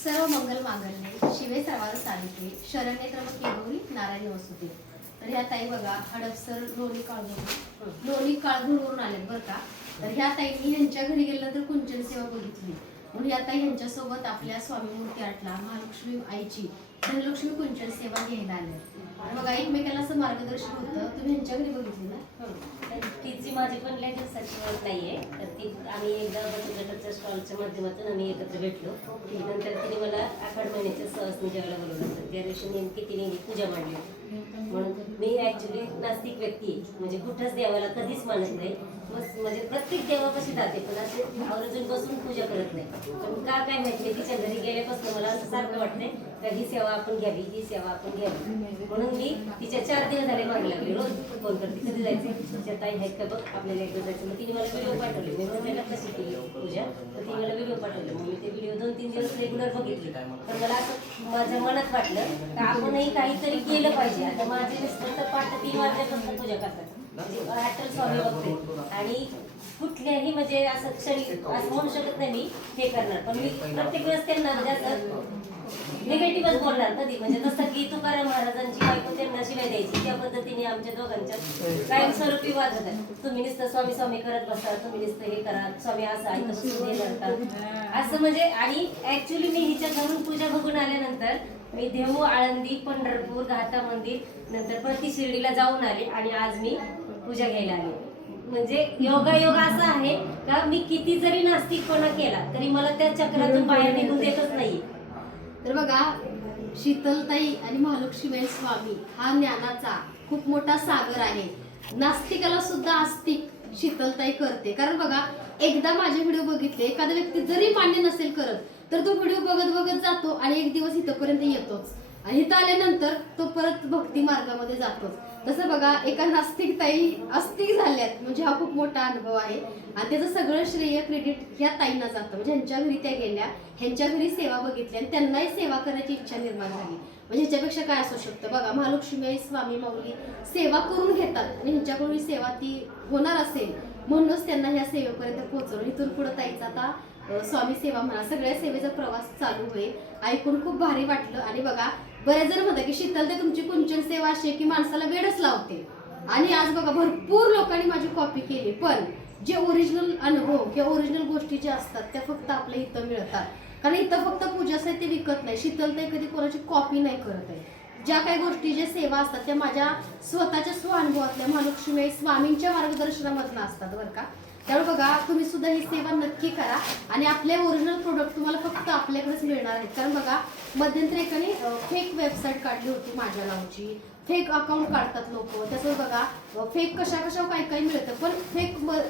सर्व मंगल मांगल्ये शिवे सर्वांना साधिके शरण्ये त्र्यंबके गौरी नारायणी वसुते. तर ह्या ताई बघा हडपसर लोणी काळभोरवरून आलेत बरं का. तर ह्या ताईंनी ह्यांच्या घरी गेलं तर कुंचन सेवा बघितली म्हणून ह्या ताई ह्यांच्यासोबत आपल्या स्वामी मूर्ती आटला महालक्ष्मी आईची धनलक्ष्मी कुंचन सेवा घ्यायला आल्या. बघा एकमेकाला असं मार्गदर्शन होतं. तुम्ही ह्यांच्या घरी बघितली ना? तिची माझी पण लय दिवसाची ओळख नाहीये. तर ती आम्ही एकदा बचत गटाच्या स्टॉलच्या माध्यमातून आम्ही एकत्र भेटलो. नंतर तिने मला आखाड महिन्याच्या सहज जेवायला बोलवलं होतं. त्या दिवशी नेमकी तिने पूजा मांडली. म्हणून मी ऍक्च्युली नास्तिक व्यक्ती आहे, म्हणजे कुठंच देवाला कधीच मानत नाही. म्हणजे प्रत्येक देवापाशी जाते पण असे आवर्जून बसून पूजा करत नाही. पण का काय माहिती तिच्या घरी गेल्यापासून मला असं सारखं वाटतंय का ही सेवा आपण घ्यावी, ही सेवा आपण घ्यावी. म्हणून मी तिच्या 4 दिवस झाले मागे लागले. रोज फोन करते कधी जायचे, तिच्या ताई आहेत का बघ आपल्याला एकदा जायचं. मग तिने मला व्हिडिओ पाठवले. मी म्हणाला कशी केली पूजा, तर तिने मला व्हिडिओ पाठवले. मग मी ते व्हिडिओ 2-3 दिवस रेग्युलर बघितले. तर मला असं माझ्या मनात वाटलं का आपणही काहीतरी केलं पाहिजे. आता माझे मिस्टर तर 5-3 वाजल्यापासून पूजा करतात. हॅटल स्वामी बघते आणि कुठल्याही म्हणजे असं क्षणी असं म्हणू शकत नाही मी हे करणार. पण मी प्रत्येक वेळेस त्यांना म्हणजे असं निगेटिव्हच बोलणार कधी. म्हणजे जसं की तुकाराम महाराजांची बायको त्यांना शिवाय द्यायची त्या पद्धतीने आमच्या दोघांच्या कायमस्वरूपी वाद होतात. तुम्ही नुसतं स्वामी स्वामी करत बसता, तुम्ही नुसतं हे करा, स्वामी असं आहे तसं देणार का असं म्हणजे. आणि ऍक्च्युली मी हिच्या घरून पूजा बघून आल्यानंतर मी देहू, आळंदी, पंढरपूर, घाटा मंदिर नंतर प्रति शिर्डीला जाऊन आले आणि आज मी पूजा घ्यायला आले. म्हणजे योगायोग असा आहे का मी किती जरी नास्तिकपणा केला तरी मला त्या चक्रातून बाहेर निघून देतच नाही. तर बघा शीतलताई आणि महालक्ष्मी स्वामी हा ज्ञानाचा खूप मोठा सागर आहे. नास्तिकाला सुद्धा आस्तिक शीतलताई करते. कारण बघा एकदा माझे व्हिडिओ बघितले, एखादा व्यक्ती जरी मान्य नसेल करत तर तो व्हिडिओ बघत बघत जातो आणि एक दिवस इथपर्यंत येतोच आणि इथं आल्यानंतर तो परत भक्ती मार्गामध्ये जातोच. तसं बघा एका नास्तिक ताई आस्तिक झाल्यात म्हणजे हा खूप मोठा अनुभव आहे. आणि त्याचं सगळं श्रेय क्रेडिट ह्या ताईंना जातं. म्हणजे ह्यांच्या घरी त्या गेल्या, ह्यांच्या घरी सेवा बघितली आणि त्यांनाही सेवा करायची इच्छा निर्माण झाली. म्हणजे ह्याच्यापेक्षा काय असू शकतं. बघा महालक्ष्मी स्वामी माऊली सेवा करून घेतात आणि ह्यांच्याकडून ही सेवा ती होणार असेल म्हणूनच त्यांना ह्या सेवेपर्यंत पोहोचवलं. इथून पुढे ताईचा आता स्वामी सेवा म्हणा सगळ्या सेवेचा प्रवास चालू होईल. ऐकून खूप भारी वाटलं. आणि बघा बरेच जण म्हणतात की शीतलताई तुमची कुंचन सेवा अशी की माणसाला वेडच लावते. आणि आज बघा भरपूर लोकांनी माझी कॉपी केली. पण जे ओरिजिनल अनुभव किंवा ओरिजिनल गोष्टी ज्या असतात त्या फक्त आपल्या इथं मिळतात. कारण इथं फक्त पूजा साहित्य विकत नाही. शीतलताई कधी कोणाची कॉपी नाही करत आहे. ज्या काही गोष्टी ज्या सेवा असतात त्या माझ्या स्वतःच्या स्वानुभवातल्या महालक्ष्मी स्वामींच्या मार्गदर्शनामधनं असतात बरं का. त्यामुळे बघा तुम्ही सुद्धा ही सेवा नक्की करा आणि आपले ओरिजिनल प्रोडक्ट तुम्हाला फक्त आपल्याकडेच मिळणार आहेत. कारण बघा मध्यंतरी एकाने फेक वेबसाईट काढली होती माझ्या नावाची, फेक अकाउंट काढतात लोक. तसं बघा फेक कशा काही काही मिळतं पण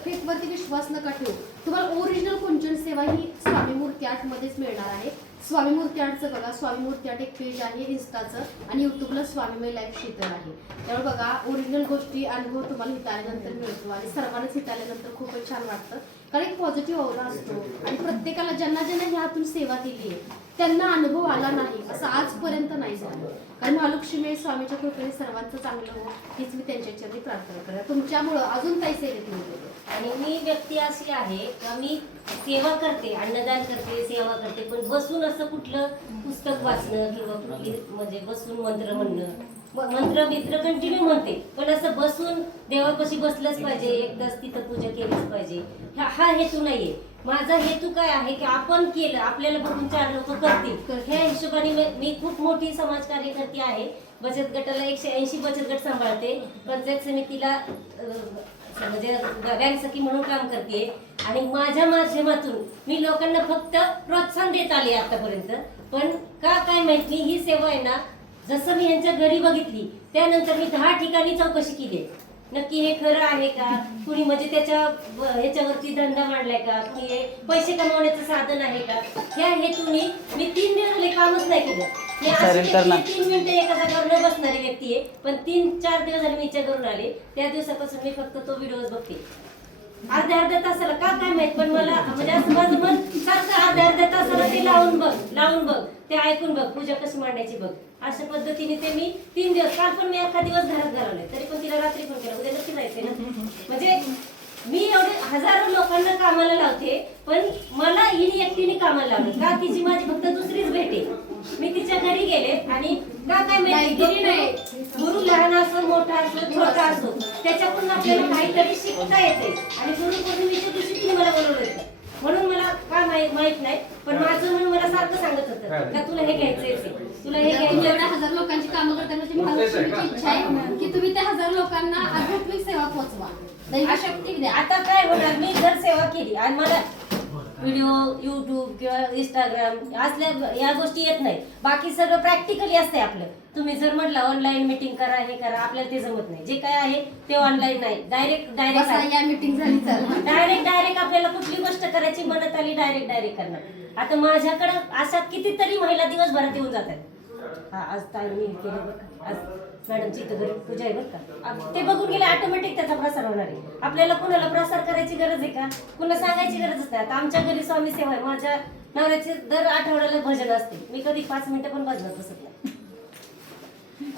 फेकवरती विश्वास नका ठेवू. तुम्हाला ओरिजिनल कुंचन सेवा ही स्वामी मूर्ती आर्ट मध्येच मिळणार आहे. स्वामी मूर्ती आर्टचं बघा स्वामी मूर्ती आर्ट एक पेज आहे इन्स्टाचं आणि युट्यूबला स्वामीमय लाईफ शीतल आहे. त्यामुळे बघा ओरिजिनल गोष्टी अनुभव तुम्हाला इथं आल्यानंतर मिळतो आणि सर्वांनाच इथं आल्यानंतर खूपच छान वाटतं. कारण एक पॉझिटिव्ह ऑरा असतो आणि प्रत्येकाला ज्यांना ह्यातून सेवा दिली आहे त्यांना अनुभव आला नाही असं आजपर्यंत नाही झालं. कारण महालक्ष्मी स्वामीच्या कृपेने सर्वांचं चांगलं हो हीच मी त्यांच्या चरणी प्रार्थना करते. तुमच्यामुळं अजून काही सेवेत मिळतो. आणि मी व्यक्ती अशी आहे का मी सेवा करते, अन्नदान करते, सेवा करते, पण बसून असं कुठलं पुस्तक वाचणं किंवा कुठली म्हणजे बसून मंत्र म्हणणं मंत्र मित्र कंटिन्यू म्हणते पण असं बसून देवापाशी बसलंच पाहिजे, एकदाच तिथं पूजा केलीच पाहिजे हा हेतू नाहीये. माझा हेतू काय आहे की आपण केलं आपल्याला बघून 4 लोक करतील ह्या हिशोबाने मी खूप मोठी समाज कार्यकर्ती आहे. बचत गटाला 180 बचत गट सांभाळते, पंचायत समितीला म्हणजे बँक सखी म्हणून काम करते आणि माझ्या माध्यमातून मी लोकांना फक्त प्रोत्साहन देत आले आतापर्यंत. पण का काय माहिती ही सेवा आहे ना जसं मी यांच्या घरी बघितली त्यानंतर मी 10 ठिकाणी चौकशी केली नक्की हे खरं आहे का, कुणी म्हणजे ह्याच्यावरती धंदा मांडलाय का, की हे पैसे कमवण्याचं साधन आहे का. ह्या हेतूने मी 3 दिवस कामच नाही केलं. मी अशी 3 मिनिटं एका जागेवर न बसणारी व्यक्ती आहे पण 3-4 दिवस झाले मी हिच्या घरून आले. त्या दिवसापासून मी फक्त तो व्हिडिओ बघते अर्ध्या तासाला का काय माहित. पण मला म्हणजे असं माझं मन सारखं अर्ध्या तासाला ते लावून बघ ते ऐकून बघ पूजा कशी मांडायची बघ अशा पद्धतीने ते मी 3 दिवस काल पण मी एका दिवस घरात घालवले तरी पण तिला रात्री फोन केला उद्या नक्की जायचंय ना. म्हणजे मी एवढे हजारो लोकांना कामाला लावते पण मला हिने एकटीने कामाला लावलं का तिची माझी फक्त दुसरीच भेट मैत्रिणी नाही. गुरु लहान असो मोठा असो छोटा असो त्याच्याकडून आपल्याला काहीतरी शिकता येते आणि गुरुपौर्णिमेच्या दिवशी तिने मला बोलवलं होतं म्हणून मला काय माहित नाही पण माझं मन मला सारखं सांगत होतं का तुला हे घ्यायचंय तुला हे तुमच्या घ्यायचं एवढ्या 1000 लोकांची कामं करताना म्हणजे महालक्ष्मीची इच्छा आहे की तुम्ही त्या 1000 लोकांना आध्यात्मिक सेवा पोहोचवा, दैवी शक्ती द्या. आता काय होणार मी जर सेवा केली आणि मला व्हिडिओ युट्यूब किंवा इंस्टाग्राम असल्या या गोष्टी येत नाही बाकी सगळं प्रॅक्टिकली असते आपलं तुम्ही जर म्हटलं ऑनलाईन मीटिंग करा हे करा आपल्याला ते जमत नाही जे काय आहे ते ऑनलाईन नाही डायरेक्ट या मीटिंग झाली चला. डायरेक्ट आपल्याला कुठली गोष्ट करायची मनात आली डायरेक्ट करणार आता माझ्याकडे अशा कितीतरी महिला दिवसभरात येऊन जातात हा आज ताई मी केलं बरं का आज मॅडमची इथं घरी पूजा आहे बरं का ते बघून गेले ऑटोमॅटिक त्याचा प्रसार होणार आहे आपल्याला कुणाला प्रसार करायची गरज आहे का कुणाला सांगायची गरजच नाही आता आमच्या घरी स्वामी सेवा आहे माझ्या नवऱ्याचे दर आठवड्याला भजन असते मी कधी 5 मिनिटं पण भजनात बसत नाही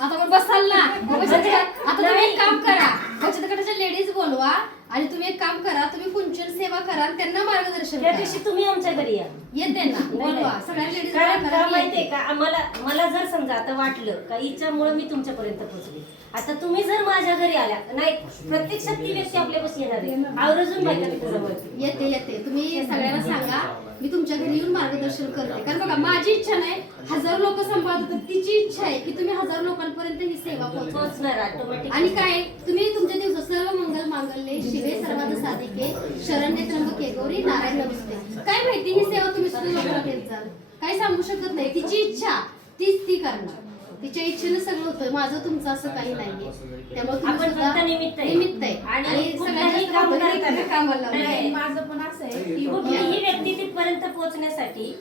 आता पण बसाल ना आता तुम्ही एक काम करा बचत गटाच्या लेडीज बोलवा आणि तुम्ही एक काम करा तुम्ही कुंचन सेवा करा आणि त्यांना मार्गदर्शन त्या करा. दिवशी तुम्ही आमच्या घरी या येते ना बोलवा सगळ्या लेडीज कारण का माहितीये का मला जर समजा आता वाटलं का हिच्यामुळे मी तुमच्यापर्यंत पोहोचले आता तुम्ही जर माझ्या घरी आल्या नाही प्रत्यक्षात ती व्यक्ती आपल्यापाशी येणार आहे आवर्जून बायका तिथे जवळ येते तुम्ही सगळ्यांना सांगा मी तुमच्या घरी येऊन मार्गदर्शन करते कारण बघा माझी इच्छा नाही 1000 लोक सांभाळत तर तिची इच्छा आहे की तुम्ही 1000 लोकांपर्यंत ही सेवा पोहोचणार ऑटोमॅटिक आणि काय तुम्ही तुमच्या दिवस सर्व मंगल मांगल्ये शिवे सर्वांत साधिके शरण्ये त्र्यंबके गौरी नारायण नमस्ते काय माहिती ही सेवा तुम्ही सुद्धा लोकांना देत जाल काही सांगू शकत नाही तिची इच्छा तीच ती करणार तिच्या इच्छेनं सगळं होतं माझं तुमचं असं काही नाहीये त्यामुळे आपण फक्त निमित्त आहे आणि कुठलंही काम करताना कामाला माझं पण असं आहे की कुठलीही व्यक्ती तिथपर्यंत पोहोचण्यासाठी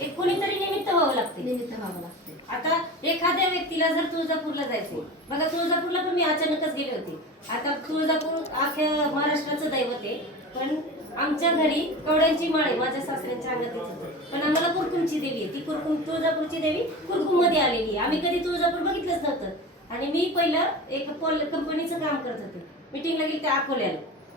एक कोणीतरी निमित्त व्हावं लागते निमित्त व्हावं लागते आता एखाद्या व्यक्तीला जर तुळजापूरला जायचंय बघा तुळजापूरला पण मी अचानकच गेले होते आता तुळजापूर अख्ख्या महाराष्ट्राचं दैवत आहे पण आमच्या घरी कवड्यांची माळ आहे माझ्या सासऱ्यांच्या अंगात होतं पण आम्हाला कुरकुमची देवी आहे ती तुळजापूरची देवी कुरकुम मध्ये आलेली आहे आम्ही कधी तुळजापूर बघितलंच नव्हतं आणि मी पहिलं एक कंपनीचं काम करत होते मीटिंगला गेले ते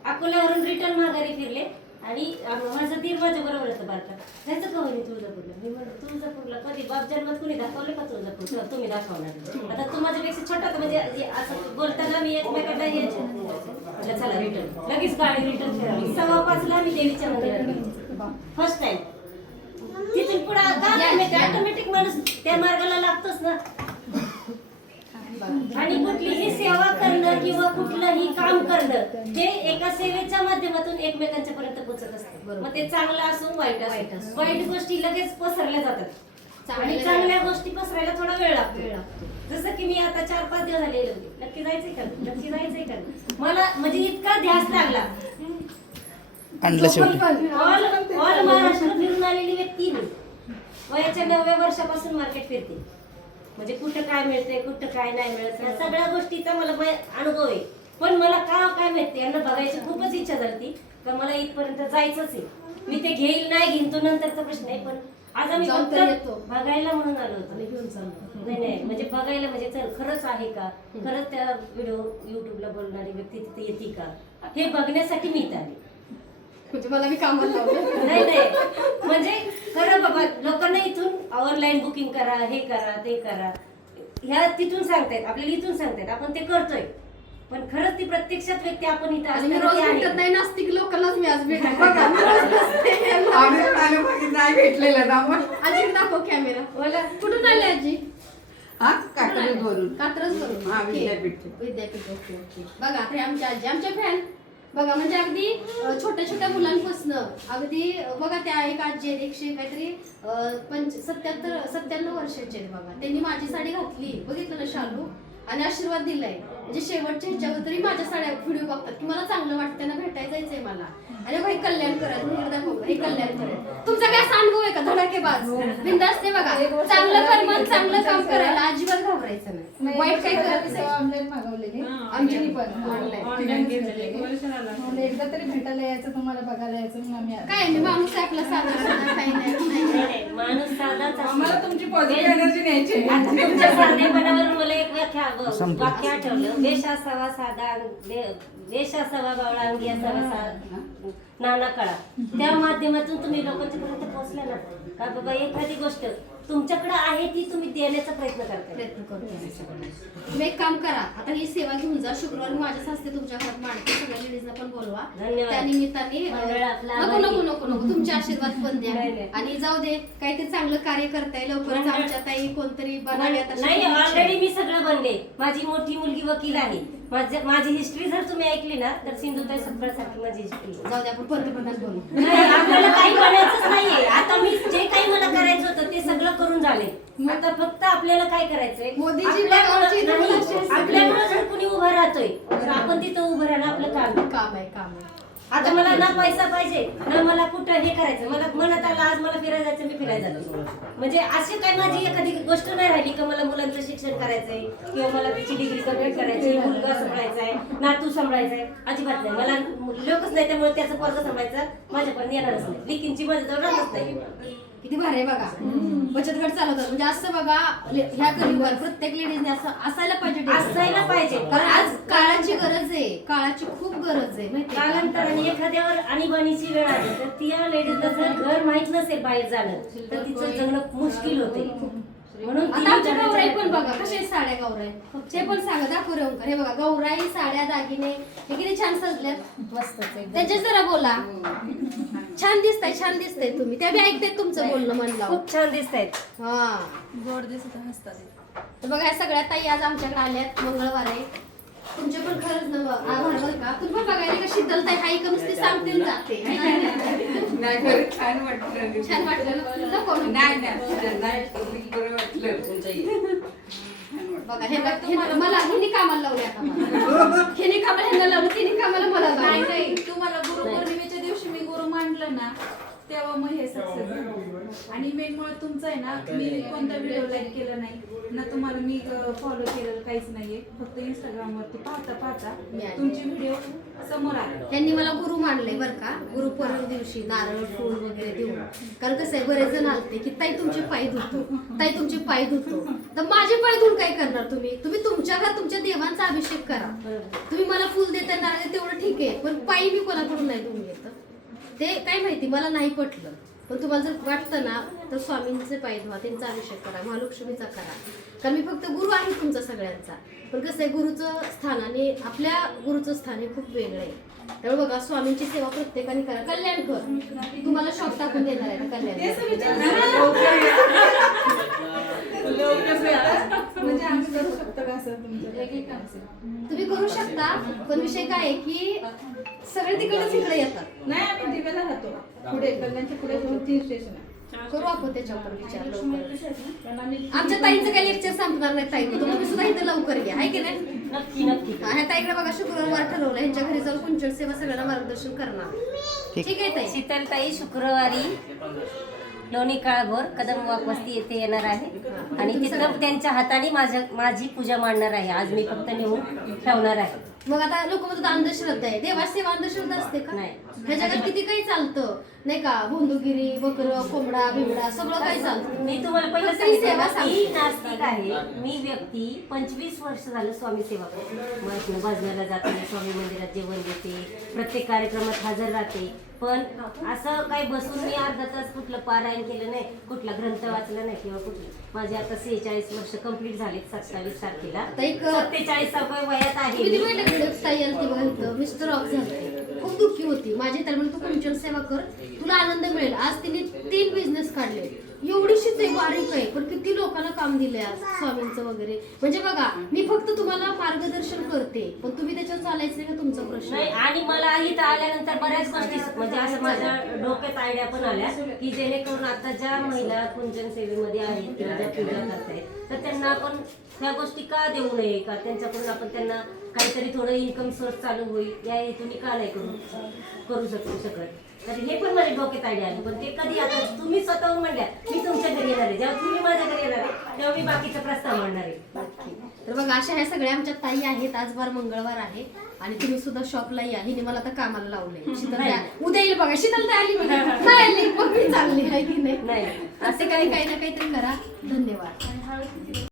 अकोल्यावरून रिटर्न माघारी फिरले आणि माझं दीर माझ्या बरोबर होतं बारका जायचं का होईल तुळजापूरला मी म्हणलं तुळजापूरला कधी बाप जन्मात कुणी दाखवले का तुळजापूर तुम्ही दाखवणार आता तू माझ्यापेक्षा छोटा म्हणजे असं बोलताना मी एकमेकांना म्हटलं चला रिटर्न लगेच गाडी रिटर्न फिरवली 5:15 मी देवीच्या मंदिरात फर्स्ट टाइम तिथून पुढे ऑटोमॅटिक माणूस त्या मार्गाला लागतोच ना आणि कुठलीही सेवा करणं किंवा कुठलंही काम करणं हे एका सेवेच्या माध्यमातून एकमेकांच्या पर्यंत पोहोचत असतं मग ते चांगलं असो वाईट असो वाईट गोष्टी लगेच पसरल्या जातात आणि चांगल्या गोष्टी पसरायला थोडा वेळ लागतो जसं की मी आता 4-5 दिवस झालेले होते नक्की जायचंय का मला म्हणजे इतका ध्यास लागला ऑल महाराष्ट्र फिरून आलेली व्यक्ती मी वयाच्या 9व्या वर्षापासून मार्केट फिरते म्हणजे कुठं काय मिळतंय कुठं काय नाही मिळत या सगळ्या गोष्टीचा मला अनुभव आहे पण मला काय माहिती यांना बघायची खूपच इच्छा झाली का मला इथपर्यंत जायचंच आहे मी ते घेईल नाही घेईन तो नंतरचा प्रश्न आहे पण आज आम्ही फक्त बघायला म्हणून आलो होतो घेऊन चाललो नाही म्हणजे बघायला म्हणजे चल खरंच आहे का खरंच त्या व्हिडिओ युट्यूबला बोलणारी व्यक्ती तिथे येते का हे बघण्यासाठी मी इथे आले म्हणजे मला मी कामाला लावलं नाही म्हणजे खरं बाबा लोकांना इथून ऑनलाईन बुकिंग करा हे करा ते करा ह्या तिथून सांगतायत आपल्याला इथून सांगतायत आपण ते करतोय पण खरंच ती प्रत्यक्षात व्यक्ती आपण इथं रोज भेटत नाही नास्तिक लोकांनाच मी आज भेटत नाही भेटलेलं ना आपण आजी दाखव कॅमेरा बोला कुठून आले आजी हा कात्रज वरून कात्रज वरून हा, विद्यापीठ. ओके बघा आता आमच्या आजी आमच्या फॅन बघा म्हणजे अगदी छोट्या छोट्या मुलांपासून अगदी बघा त्या एक आजी आहेत 100 काहीतरी 97 वर्षाचे आहेत बघा त्यांनी माझी साडी घातली बघितलं ना शालू आणि आशीर्वाद दिलाय म्हणजे शेवटच्या ह्याच्यावर तरी माझ्या साड्या व्हिडिओ बघतात की मला चांगलं वाटतं त्यांना भेटायला जायचंय मला आणि हे कल्याण करा तुम्ही दाखव हे कल्याण करा तुमचा काय अनुभव आहे का धडाकेबाज बिंदास ते बघा चांगलं कर्म चांगलं काम करायला अजिबात घाबरायचं नाही वाईट काही करत नाही ऑनलाईन मागवलेली आमच्या पण ऑनलाईन घेतलेली एकदा तरी भेटायला यायचं तुम्हाला बघायला यायचं मग आम्ही काय मी माणूस आहे आपला साधा काही नाही माणूस साधाच आम्हाला तुमची पॉझिटिव्ह एनर्जी न्यायची तुमच्या साधेपणावरून मला एक वाक्य आठवलं देश असावा साधा देश असावा बावळा अंगी असावा नाना कळा त्या माध्यमातून तुम्ही लोकांच्या पर्यंत पोहोचल्या ना का बाबा एखादी गोष्ट तुमच्याकडे आहे ती तुम्ही देण्याचा प्रयत्न करताय. प्रयत्न करतो. तुम्ही एक काम करा, आता ही सेवा घेऊन जा. शुक्रवारी माझ्याच हस्ते तुमच्या घरात मांडते, सगळ्या लेडीजला पण बोलवा. धन्यवाद. त्या निमित्ताने मंडळ आपलं नको आभारी. नको नको नको तुमचे आशीर्वाद पण द्या. नाही, नाही. आणि जाऊ दे, काहीतरी चांगलं कार्य करताय. लवकरच मंडळ- आमच्या ताई कोणतरी बनाव्यात अशी नाही, खूप इच्छा आहे. ऑलरेडी मी सगळं बनले. माझी मोठी मुलगी वकील आहे. माझी हिस्ट्री जर तुम्ही ऐकली ना तर सिंधुताई सपकाळ सारखी माझी हिस्ट्री. जाऊ दे, आपण पंतप्रधान बोलू. नाही, आपल्याला काही बनायचंच नाहीये. आता मी जे काही मला करायचं होतं ते सगळं करून झाले. आता फक्त आपल्याला काय करायचंय, मोदीजी आपल्यामुळं बघावची तर नाही, अशी असते. आपल्यामुळं जर कुणी उभं राहतोय तर आपण तिथं उभं राहणं आपलं काम आहे. काम आहे, काम आहे. आता मला ना पैसा पाहिजे ना मला कुठं हे करायचं. मला मनात आलं आज मला फिरायला जायचं, मी फिरायला जाते. म्हणजे अशी काय माझी एखादी गोष्ट नाही राहिली का मला मुलांचं शिक्षण करायचंय किंवा मला तिची डिग्री कंप्लीट करायची, मुलगा सांभाळायचा आहे, नातू सांभाळायचा आहे. अजिबात नाही. मला लोकच नाही, त्यामुळे त्याचं पोरगं सांभाळायचं माझ्यापर्यंत येणारच नाही. लेकींची माझ्याजवळ राहतच नाही. किती भारी आहे बघा. बचत गट चालवतात म्हणजे असं बघा, ह्या गरीबाला प्रत्येक लेडीजने असं असायला पाहिजे. असायला पाहिजे. कारण आज काळाची गरज आहे, काळाची खूप गरज आहे माहिती आहे का? कालांतराने एखाद्यावर आणीबाणीची वेळ आली तर त्या लेडीजला जर घर माहित नसेल बाहेर जाणं तर तिचं जगणं मुश्किल होते. म्हणून आता आमच्या गौराई पण बघा कशा आहेत साड्या गौराई. ते पण सांगा, दाखव रेवकर. हे बघा गौराई, साड्या, दागिने हे किती छान सजल्यात. मस्त त्यांच्या जरा बोला. छान दिसताय, छान दिसताय तुम्ही. त्या बी ऐकतायत तुमचं बोलणं म्हणलं. खूप छान दिसत आहेत. हा, गोड दिसत हसतात. तर बघा या सगळ्या ताई आज आमच्याकडे आल्यात. मंगळवार आहे. तुमचे पण खरंच ना आभार बरं का. तुम्ही पण बघायला का शीतलताई हाय का नुसती सांगते आणि जाते. हाय का नाही? नाही बरं, छान वाटलं. छान वाटलं ना? नको नको. नाही बरं वाटलं. बघा हे बघ, मला हिने कामाला लावले आता मला. हिने कामाला ह्यांना लावलं, तिने कामाला मला नाही लावलं. नाही, तुम्हाला गुरुपौर्णिमेच्या दिवशी मी गुरु मांडलं ना तेव्हा मग हे सक्सेस झालं. आणि मेन मुळे तुमचं आहे ना, मी कोणता व्हिडिओ लाईक केला नाही ना, तुम्हाला मी फॉलो केलेलं काहीच नाहीये. फक्त इंस्टाग्राम वरती पाहता पाहता तुमची व्हिडिओ समोर आले. त्यांनी मला गुरु मानले बरं का. गुरुपौर्णिमे दिवशी नारळ फूल वगैरे देऊन. कारण कसं आहे, बरेच जण आलते की ताई तुमचे पाय धुतो, ताई तुमचे पाय धुतो. तर माझे पाय धुवून काय करणार तुम्ही? तुम्ही तुमच्या घर तुमच्या देवांचा अभिषेक करा. तुम्ही मला फुल देता नारळ तेवढं ठीक आहे, पण पायी मी कोणाकडून नाही धुवून घेत. ते काय माहिती मला नाही पटलं. पण तुम्हाला जर वाटतं ना तर स्वामींचे पाय धुवा, त्यांचा अभिषेक करा, महालक्ष्मीचा करा. कारण मी फक्त गुरु आहे तुमचा सगळ्यांचा. पण कसं आहे, गुरुचं स्थान आणि आपल्या गुरुचं स्थान हे खूप वेगळं आहे. त्यामुळे बघा स्वामींची सेवा प्रत्येकाने करा. कल्याण कर तुम्हाला शॉप टाकून देणार आहे ना कल्याण. म्हणजे आम्ही करू शकतो का असं तुमचं एक काम असेल? तुम्ही करू शकता, पण विषय काय आहे की सगळे तिकडच इकडे येतात. नाही, आम्ही दिव्याला राहतो पुढे, कल्याणच्या पुढे 2-3 स्टेशन आहे. करू आपण त्याच्यावर विचार लवकर. कारण आम्ही आमच्या ताईचं काही लेक्चर संपणार नाही ताई. तुम्ही सुद्धा इथं लवकर घ्या, आहे की नाही? नक्की नक्की. ह्या ताईकडे बघा शुक्रवार ठरवलं, ह्यांच्या घरी जाऊन कुंचन सेवा सगळ्यांना मार्गदर्शन करणार. ठीक आहे ताई. शीतलताई शुक्रवारी लोणी काळभोर कदम वाक वस्ती येथे येणार आहे आणि तिथं त्यांच्या हाताने माझी पूजा मांडणार आहे. आज मी फक्त नेऊन ठेवणार आहे. मग आता लोक म्हणतात अंधश्रद्धा आहे. देवाची सेवा अंधश्रद्धा असते का? नाही. ह्या जगात किती काही चालतं नाही का. भोंदूगिरी, बकरं, कोंबडा, बिबडा सगळं काही चालतं. मी तुम्हाला पहिलं फक्त ही सेवा सांगितलं, मी सांगते. नास्तिक आहे. मी व्यक्ती 25 वर्ष झालं स्वामी सेवा करते. मग बाजण्याला जाते, स्वामी मंदिरात जेवण देते, प्रत्येक कार्यक्रमात हजर राहते. पण असं काही बसून मी अर्धा तास कुठलं पारायण केलं नाही, कुठला ग्रंथ वाचला नाही किंवा कुठलं. माझे आता 46 वर्ष कंप्लीट झाले. 27 तारखेला आता एक 47व्या वयात आहे किती मी. वेळ लागले ताई आलती बघा इथं. मिस्टर ऑफ झाले, खूप दुःखी होती. माझी त्याला म्हणून तू कुंचन सेवा कर, तुला आनंद मिळेल. आज तिने 3 बिझनेस काढले. एवढीशीच आहे, बारीक आहे, पण किती लोकांना काम दिलंय आज स्वामींचं वगैरे. म्हणजे बघा, मी फक्त तुम्हाला मार्गदर्शन करते, पण तुम्ही त्याच्यावर चालायचं नाही का तुमचा प्रश्न. नाही. आणि मला इथं आल्यानंतर बऱ्याच गोष्टी म्हणजे असं माझ्या डोक्यात आयडिया पण आल्या की जेणेकरून आता ज्या महिला कुंजन सेवेमध्ये आहेत किंवा ज्या पूजा करतायत तर त्यांना आपण ह्या गोष्टी का देऊ नये, का त्यांच्याकडून आपण त्यांना काहीतरी थोडं इन्कम सोर्स चालू होईल या हेतूने का नाही करू शकत. तर हे पण माझ्या डोक्यात आयडिया आली. पण ते कधी आता तुम्ही स्वतःहून म्हणल्या मी तुमच्या घरी येणार आहे, जेव्हा तुम्ही माझ्या घरी येणार आहे तेव्हा मी बाकीचा प्रस्ताव मांडणार आहे. तर बघा अशा ह्या सगळ्या आमच्या ताई आहेत. आज बार मंगळवार आहे आणि तुम्ही सुद्धा शॉपला या. हिने मला आता कामाला लावलंय. शीतल उद्या येईल बघा. शीतल आली बघा. नाही आली मग मी चालली आहे की नाही. नाही. असं काही ना काहीतरी करा. धन्यवाद.